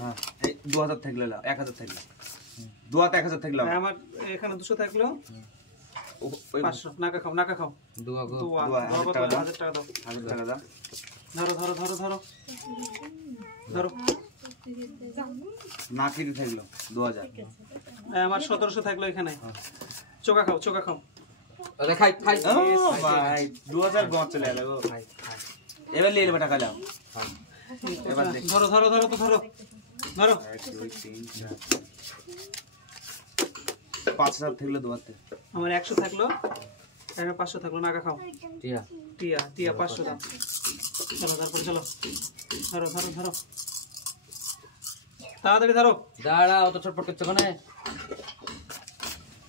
হ্যাঁ এই 2000 থাকলো 1000 থাকলো দুয়াতে 1000 থাকলো আমার এখানে 200 থাকলো 500 নাকা খাও দুয়া 1000 টাকা দাও 1000 টাকা দাও ধরো না কেটে থাকলো 2000 আমার 1700 থাকলো এখানে চোকা খাও আরে খাই ভাই 2000 গছ চলে এলো ভাই এবার নিয়ে নেবে টাকা দাও এবার ধরো 1 2 3 4 5000 থাকলো দুয়াতে আমার 100 থাকলো এখানে 500 থাকলো নাকা খাও টিয়া 500 দাও চলো তারপর চলো ধরো তাড়াতাড়ি ধরো দাঁড়া অত চটপট করছ কোনে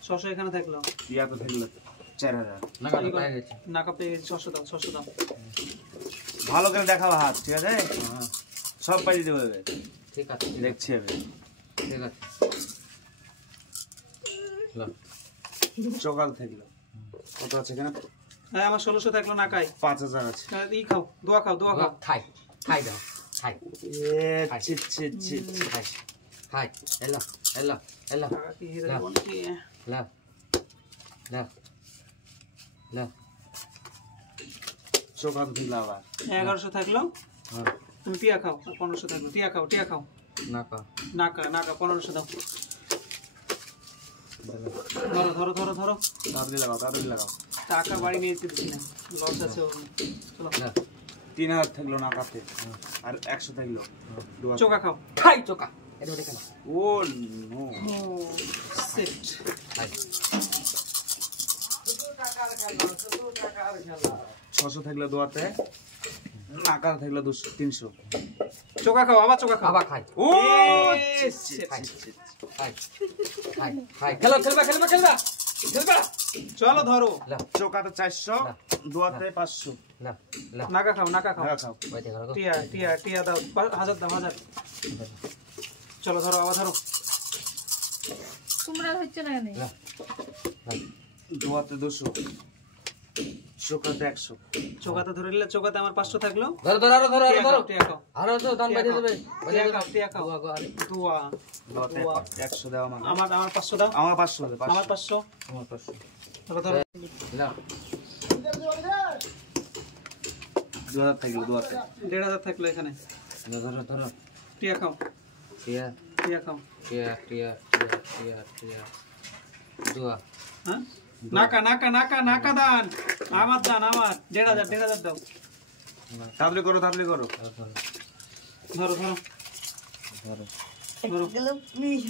600 এখানে থাকলো টিয়া তো থাকলো 4000 নাকা পেয়ে গেছে 600 দাও ভালো করে দেখাও হাত ঠিক আছে সব পাইয়ে দেবে ঠিক আছে দেখছি আমি ঠিক আছে ল চকাল থাকলো কত আছে এখানে হ্যাঁ আমার 1600 থাকলো নাকাই 5000 আছে ই খাও দোয়া খাও খাই দাও খাই এ চি খাই এলা টাকা কি হিরে বল কি লা চকাল দিলা আবার 1100 থাকলো তুমি টিয়া খাও 1500 থাকলো টিয়া খাও নাকা 1500 দাও ধরো তাড়াতাড়ি লাগাও টাকা বাড়ি নিয়ে যেতে না লস আছে চলো 3000 থাকলো না কাতে আর 100 থাকলো চোকা খাও খাই চোকা এটা দেখে না ও নো সেট খাই 600 থাকলো দোয়াতে নাকা থাকলো 300 চোকা খাও আবার চোকা খাও আবার খাই ও খাই খেলবা চলো ধরো চোকাতে 400 দোয়াতে 500 নাকা খাও ওই দেখো টিয়া দাও 1000 দাও 1000 চলো ধরো আবার ধরো তোমরা হচ্ছে না কেন দোয়াতে 200 চোকাতে 100 চোকাতে ধরে নিলে চোকাতে আমার 500 থাকলো ধরো টিয়া খাও আরো তো দাম বাড়িয়ে দেবে টিয়া খাও দুয়া দোয়াতে 100 দাও আমার 500 দাও আমার 500 আমার 500 ধরো না 2000 থাকলো দোয়াতে 1500 থাকলো এখানে ধরো টিয়া খাও দুয়া হ্যাঁ নাকা দান আমার 1500 দাও তাড়াতাড়ি করো ধরো গেল প্লিজ